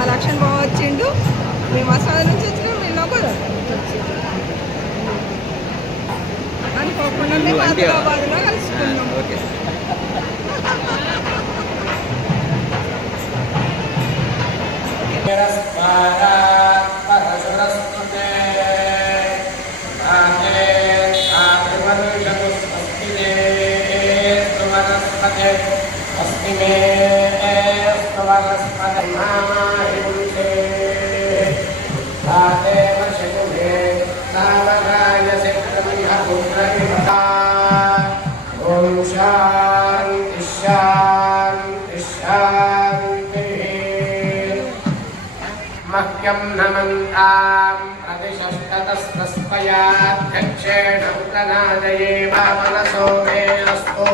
మా లక్ష్మణ్ బావ వచ్చిండు, మేము మసాలా నుంచి వచ్చినాం, మేము గోదావరి నుంచి వచ్చిండు. అనుకోకుండా మేము ఆదిలాబాద్లో కలుసుకున్నాం. अस्ति मे स्तवनस्पतिमाहिमुखे तादेव शिवुहे तावगाय सिद्धमिह पुत्रमिमता ॐ शान्ति शान्ति शान्तिः मह्यं नमन्तां प्रतिशस्ततस्तस्मयाध्यक्षेण प्रनादये वामनसो मे अस्तु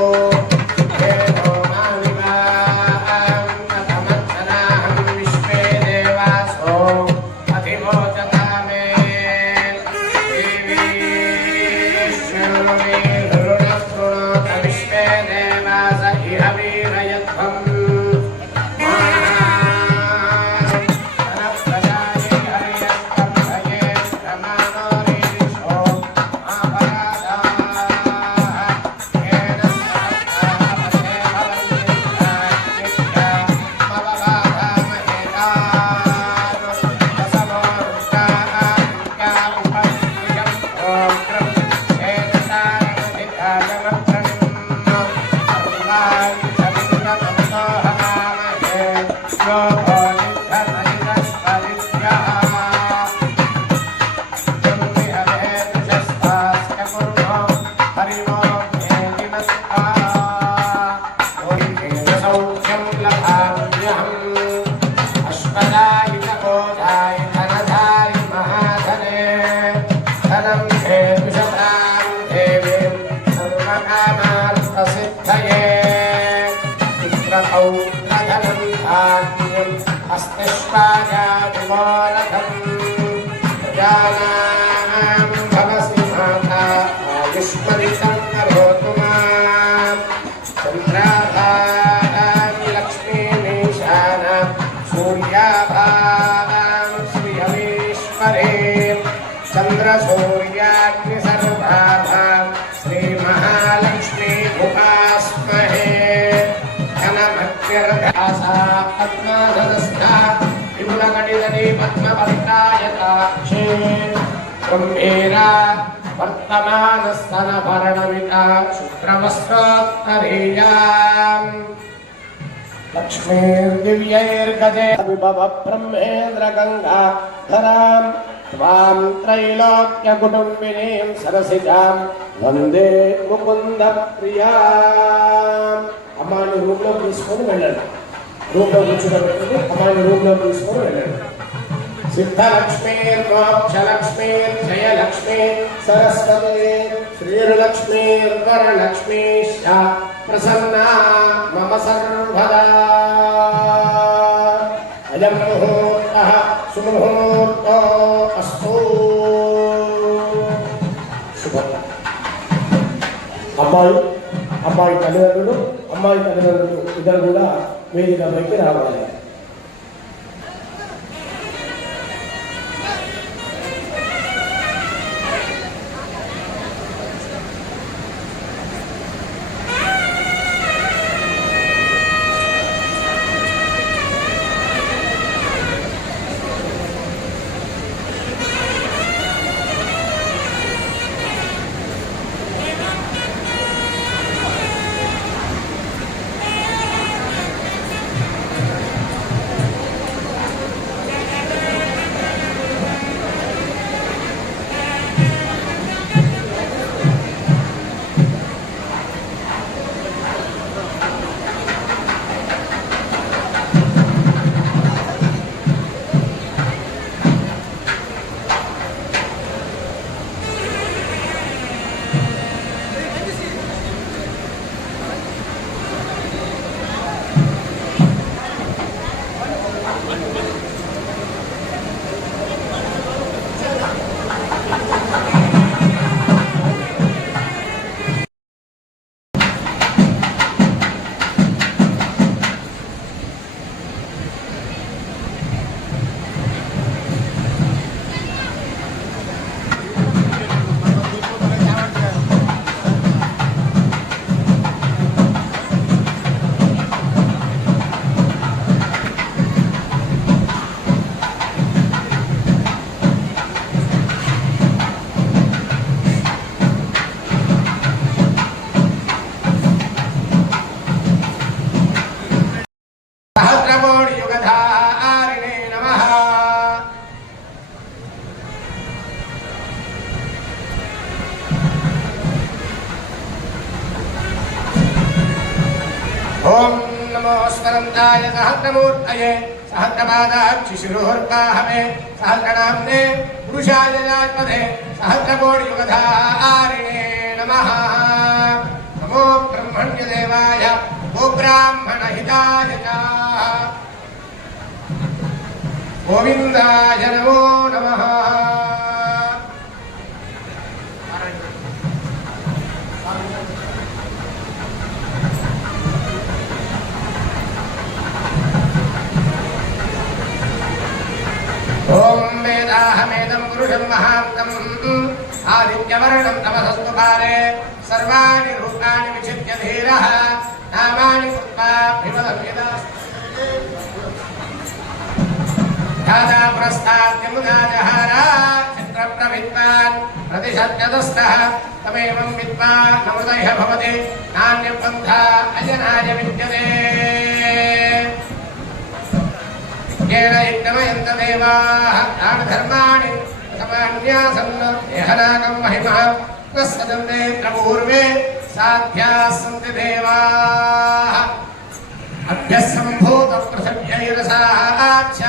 चंद्रसूर्याग्नि सर्वभाभा श्री महालक्ष्मी उपास्महे धनमत्यर्धासा पद्माधरस्था विपुलकटितटी पद्मपट्टायताक्षे ब्रह्मेरा वर्तमानस्तनभरणमिता शुक्रवस्त्रोत्तरीयाम् लक्ष्मीर्दिव्यैर्गजे विभव ब्रह्मेन्द्र गंगा धराम् त्वां त्रैलोक्यकुटुम्बिनीं सरसिजां वंदे मुकुंद प्रियाम् అమ్మాయిని రూమ్లో తీసుకొని వెళ్ళండి. రూమ్లో కూర్చోబెట్టుకుని అమ్మాయిని రూమ్లో తీసుకొని వెళ్ళండి. सिद्धलक्ष्मीर्मोक्षलक्ष्मीर्जयलक्ष्मी सरस्वती श्रीर्लक्ष्मीर्वरलक्ष्मीश्च प्रसन्ना मम सर्वदा अयं मुहूर्तः सुमुहूर्तो अस्तु. శుభం. అమ్మాయి తల్లిదండ్రులు ఇద్దరు కూడా వేదికపైకి రావాలి. ఓం నమో స్వరంతాయ సహస్రమూర్తయే सहस्रपादाक्षिशिरोर्वाहवे सहस्रनाम्ने पुरुषाय जात्मदे सहस्रकोटियुगधारिणे नमः। नमो ब्रह्मण्यदेवाय गोब्राह्मणहिताय च गोविन्दाय नमो नमः। ओम वेदाहमेदं पुरुषं महान्तम् आदित्यवर्णं तमसस्तु काले सर्वाणि रूपाणि विचित्य धीरः नामानि कृत्वा विवदं यदास्ते दादा पुरस्ताद्यमुदा जहारा चित्रप्रविद्वान् प्रतिशत्यदस्तः तमेवं विद्वा नमृतयः भवति नान्यं पन्था अजनाय विद्यते येन यज्ञमयन्त देवाः दानधर्माणि समान्यासन् देहनाकं महिमः न सजन्ते प्रपूर्वे साध्याः सन्ति देवाः अभ्यः सम्भूतपृथिव्यैरसाच्च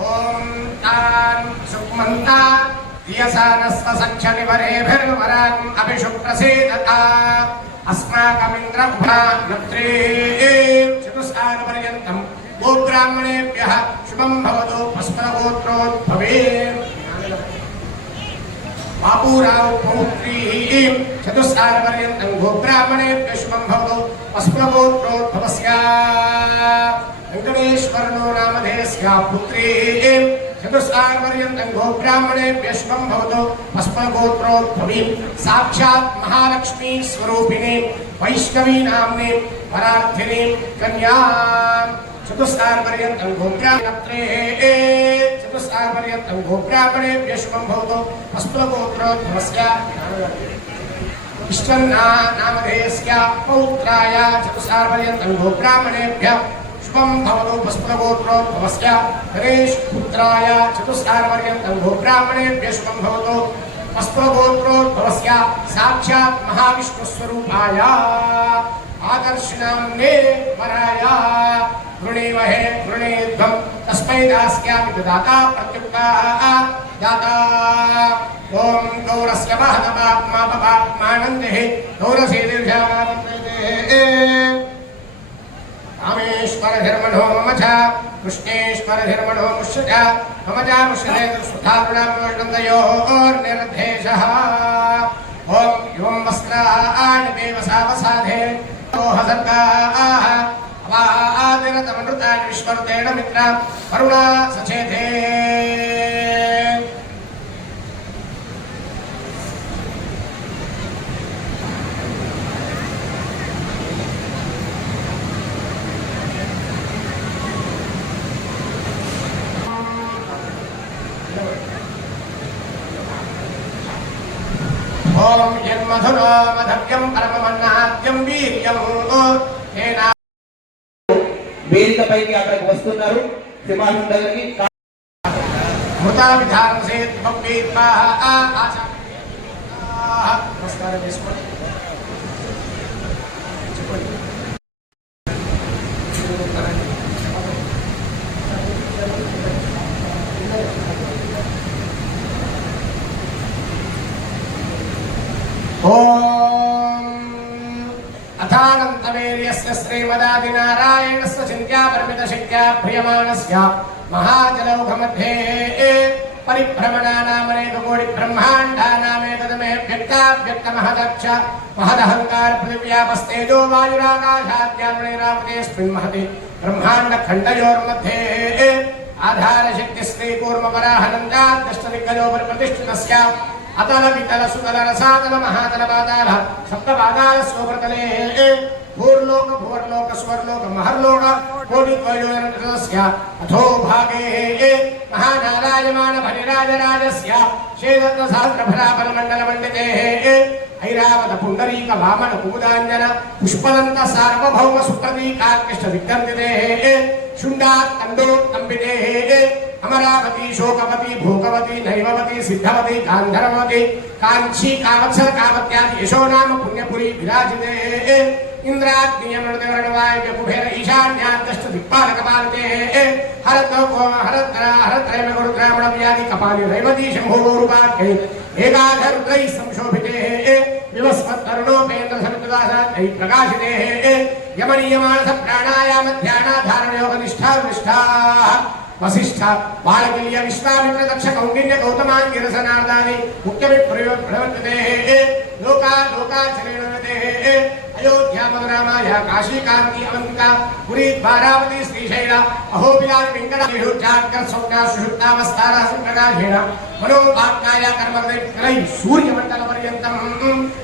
ॐ तान् सुक्मन्ता यसानस्वसक्षनिवरेभिर्वराम् अभिषुप्रसीदता अस्माकमिन्द्रभ्रानत्रीं चतुस्सारपर्यन्तम् गोब्राह्मणेभ्यः शुभं भवतु अस्मद्गोत्रोद्भवे बाबूराव पौत्रीं चतुस्सारपर्यन्तं गोब्राह्मणेभ्यः शुभं भवतु अस्मद्गोत्रोद्भवस्य वेङ्कटेश्वरो नामधेयस्य पुत्रीं चतुस्सारपर्यन्तं गोब्राह्मणेभ्यः शुभं भवतु अस्मद्गोत्रोद्भवीं साक्षात् महालक्ष्मी स्वरूपिणीं वैष्णवी नाम्नीं परार्थिनीं कन्यां चतुस्सारपर्यन्तं गोब्राह्मणेभ्यः चतुस्सारपर्यन्तं गोब्राह्मणेभ्यः शुभं भवतु अस्मद्गोत्रोद्भवस्य विष्णुना नामधेयस्य पौत्राय चतुस्सारपर्यन्तं गोब्राह्मणेभ्यः शुभं भवतु अस्मद्गोत्रोद्भवस्य गणेशपुत्राय चतुस्सारपर्यन्तं गोब्राह्मणेभ्यः शुभं भवतु अस्मद्गोत्रोद्भवस्य साक्षात् महाविष्णुस्वरूपाय आदर्शनाम्ने वराय वृणीमहे वृणीध्वं तस्मै दास्यामि ददाता प्रत्युक्ता दाता ॐ गौरस्य महतपात्मापपात्मानन्दिः गौरसे दीर्घावन्ते रामेश्वरधर्मणो मम च कृष्णेश्वरधर्मणो मुष्य च मम च मुष्यते सुधारुणामोर्निर्देशः ॐ एवं वस्त्राणि देवसावसाधे सर्गाः अवादिरतमनृतानि विश्वरूतेण मित्रा करुणा सचेते ओम यन्मधुरो मधव्यं परममन्नाद्यं वीर्यं तेना వేదికపైకి అక్కడికి వస్తున్నారు సింహాసనం దగ్గరికి మృతా విధానసే భవ్యేత్మాః ఆశా నమస్కారం చేసుకోండి अथानन्तवीर्यस्य श्रीमदादिनारायणस्य चिन्त्यापरिमितशक्त्या प्रियमाणस्य महाजलौघमध्ये परिभ्रमणानामनेककोटिब्रह्माण्डानामेतदमे व्यक्ताव्यक्तमहदक्ष महदहङ्कारपृथिव्यापस्तेजो वायुराकाशाद्यान्मणिरापतेऽस्मिन् महति ब्रह्माण्डखण्डयोर्मध्ये आधारशक्तिश्रीकूर्मवराहनन्दाद्दष्टदिग्गजोपरिप्रतिष्ठितस्य अतल वितल सुतल रसातल महातल पाताल सप्तपादाल स्ववर्तले भूर्लोक भुवर्लोक स्वर्लोक महर्लोक कोटिद्वयोजनस्य अथो भागे महानारायमान भरिराजराजस्य शेदत्त सहस्रभराबलमण्डलमण्डिते ऐरावत पुण्डरीक वामन कुमुदाञ्जन पुष्पदन्त सार्वभौम सुप्रतीकाकृष्ण विद्यन्तिते शुण्डात् तण्डोत्तम्बिते अमरावती शोकवती भोगवती नैववती सिद्धवती गांधर्ववती कांची कावत्सल कावत्यादि यशो नाम पुण्यपुरी विराजिते इंद्राग्नियमृतवर्णवाय कुबेर ईशान्यादष्ट दिक्पालकपालते हरत्रयमगुरुद्रामणव्यादि कपाली रैवती शंभोरूपाख्यै एकाधरुद्रैः संशोभिते विवस्वत्तरुणोपेन्द्र समितदासायै प्रकाशिते यमनीयमानस प्राणायाम ध्यानाधारणयोगनिष्ठा वसिष्ठ बालकिल्य विश्वामित्र दक्ष कौंडिन्य गौतमांगिरस नारदानि मुख्यविप्रवर्तते लोकाचरणते अयोध्या मधुरामाया काशी कांति अवंतिका पुरी द्वारावती श्रीशैल अहोबिलास वेंकटेश्वर जाकर स्वप्ना सुषुप्तावस्थारा संप्रकाशेन मनोवाक्काय कर्मकरै सूर्यमंडल पर्यंतं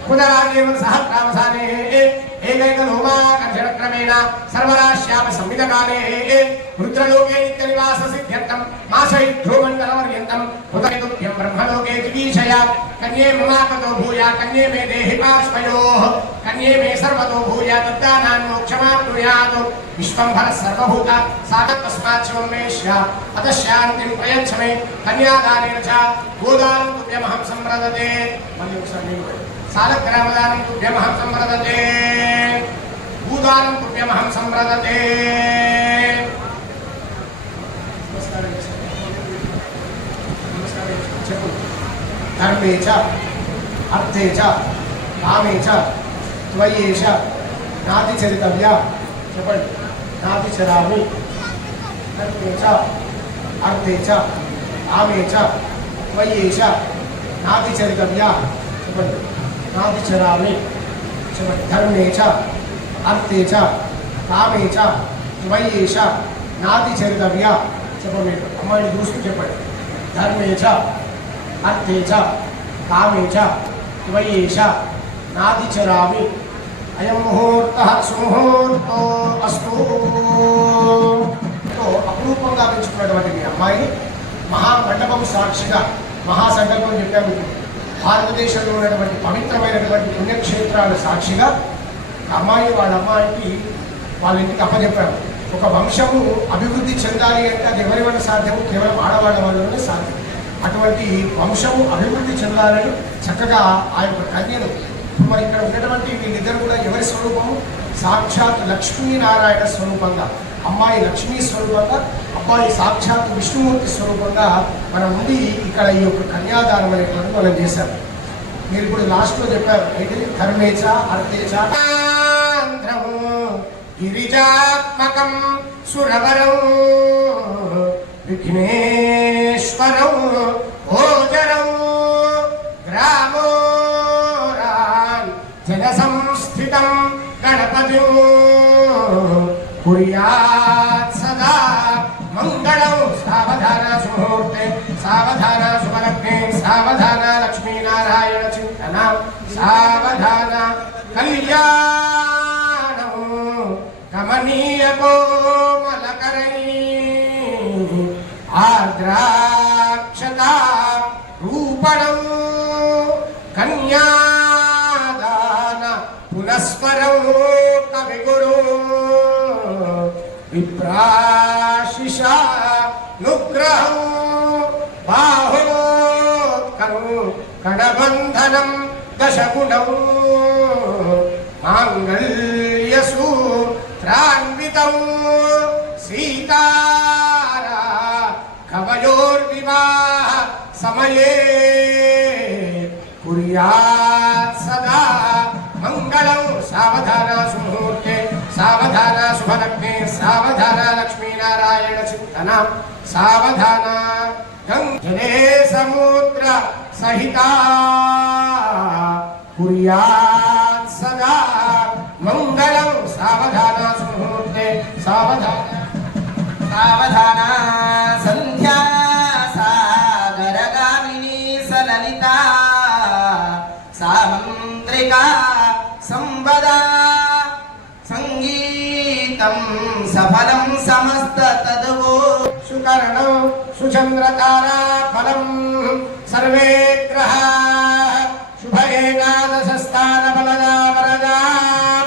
कुदरादेव सहस्रावसाने एकैक लोमाकर्षण क्रमेण सर्वराश्याम संविदकाले रुद्रलोके नित्यनिवास सिद्ध्यर्थं मासै ध्रुवमंडल पर्यंतं उदयतुभ्यं ब्रह्मलोके जिगीषया कन्ये ममाकतो भूया कन्ये मे देहि पार्श्वयोः कन्ये मे सर्वतो भूया तद्दानान् मोक्षमाप्नुयात् विश्वंभर सर्वभूत सागत तस्मात् शिवमेश्य अतः शान्तिं प्रयच्छ मे कन्यादानेन च गोदानं तुभ्यमहं संप्रदते सालग्रामदानं तुभ्यमहं संप्रदते भूदानं तुभ्यमहं संप्रदते धर्मे च अर्थे च कामे च त्वयेष नातिचरितव्या చెప్పండి నాతిచరామి धर्मे च अर्थे च कामे च त्वयेष नातिचरितव्या చెప్పండి నాతిచరామి చెప్పండి धर्मे च अर्थे च कामे च त्वयेष नातिचरितव्या చెప్పండి అమ్మాయిని చూస్తూ చెప్పండి धर्मे च अर्थे च कामे च त्वयेष नातिचरामि अयं मुहूर्तः सुमुहूर्तो अस्तु तो అపురూపంగా పెంచుకున్నటువంటి మీ అమ్మాయిని మహామండపం సాక్షిగా మహాసంకల్పం చెప్పాము. భారతదేశంలో ఉన్నటువంటి పవిత్రమైనటువంటి పుణ్యక్షేత్రాల సాక్షిగా అమ్మాయి వాళ్ళ అమ్మాయికి వాళ్ళ ఇంటికి అప్పచెప్పాము. ఒక వంశము అభివృద్ధి చెందాలి అంటే అది ఎవరి వల్ల సాధ్యము? కేవలం ఆడవాళ్ళ వల్లనే సాధ్యం. అటువంటి వంశము అభివృద్ధి చెందాలని చక్కగా ఆ యొక్క కన్యను మరి ఇక్కడ ఉన్నటువంటి వీళ్ళిద్దరు కూడా ఎవరి స్వరూపము? సాక్షాత్ లక్ష్మీనారాయణ స్వరూపంగా, అమ్మాయి లక్ష్మీ స్వరూపంగా, అబ్బాయి సాక్షాత్ విష్ణుమూర్తి స్వరూపంగా మనం ఉండి ఇక్కడ ఈ యొక్క కన్యాదానం అనేటువంటి మనం చేశారు. మీరు ఇప్పుడు లాస్ట్లో చెప్పారు ఏంటి? ధర్మేచ అర్థేచ గిరిజాత్మకం సురవరం విఘ్నేశ్వరం భోజరం గ్రామోరాన్ జనసంస్థితం గణపతిం కుర్యాత్ సదా మంగళం. సావధాన సుముహూర్తే సావధాన సుమలగ్నే సావధాన లక్ష్మీనారాయణ చింతన సావధాన కళ్యాణం కమనీయ కోమలకరై ఆర్ద్రాక్షతా రూపణం కన్యాదాన పునస్వరం కవిగురు విప్రాశిష నుగ్రహం బాహోత్కరం కణబంధనం దశగుణం మాంగళ్యసు త్రాన్వితం సీతారా కవయోర్వివాహ సమయే కుర్యాత్ సదా మంగళం. సావధాన సుముహూర్తే సావధాన శుభలగ్నే సావధాన లక్ష్మీనారాయణ చింతన సావధాన గంగే సముద్ర సహిత కుర్యాత్ సదా మంగళం. సావధాన సుముహూర్తే సావధాన సావధాన సంధ్యా సాగరగామిని సలలిత సామంత్రికా సంవదా సంగీతం సఫలం సమస్త తదువో సుకర్ణం సుచంద్రతారా ఫలం సర్వే గ్రహా శుభ ఏకాదశ స్థాన బలదా వరదా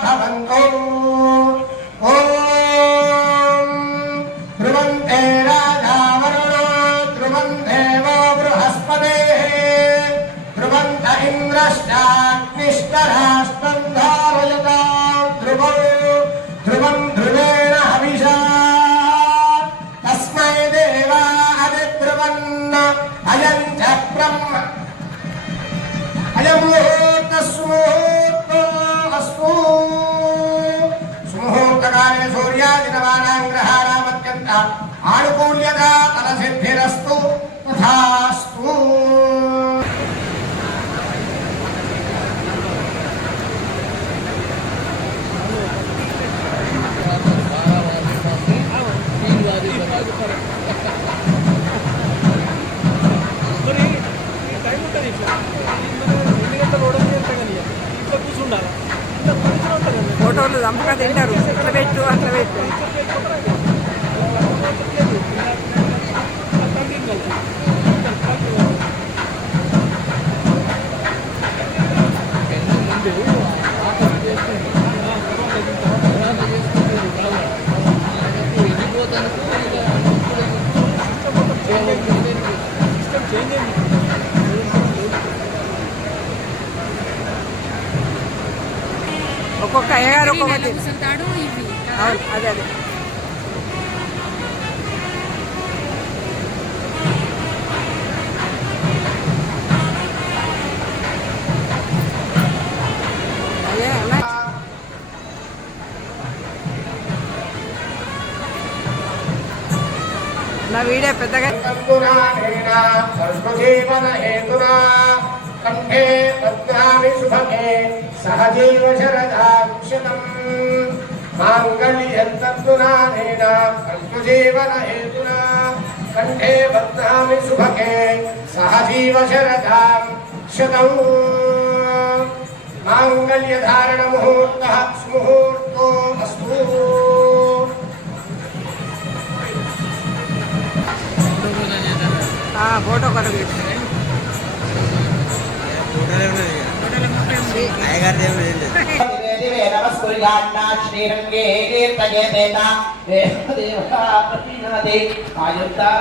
భవంతు. ఓం ధ్రువంతే రాధా వరుణో శుభవన్న అయం చ బ్రహ్మ అయం ముహూర్త సుముహూర్తో అస్తు సుముహూర్తకాలే సూర్యాదినవానాం గ్రహాణాం అత్యంత ఆనుకూల్యతా ఫలసిద్ధిరస్తు తథాస్తు. ఫోటోలు చంపక తింటారు, ఇట్లా పెట్టు అట్లా పెట్టు. ఒక్కొక్క అయ్యగారు ఒక్కొక్కటి. అవును, అదే అదే. నా వీడియో పెద్దగా కంఠే పద్మామి శుభకే సహజీవ శరదాక్షతం మాంగళ్యం తద్గుణానేన కంఠుజీవన హేతునా కంఠే పద్మామి శుభకే సహజీవ శరదాం శతం మాంగళ్యధారణ ముహూర్తః సుముహూర్తో అస్తు. ఫోటో కొరకు నమస్కృత్యా శ్రీరంగే కీర్తయేత దేవా ప్రతినాదే ఆయుర్దా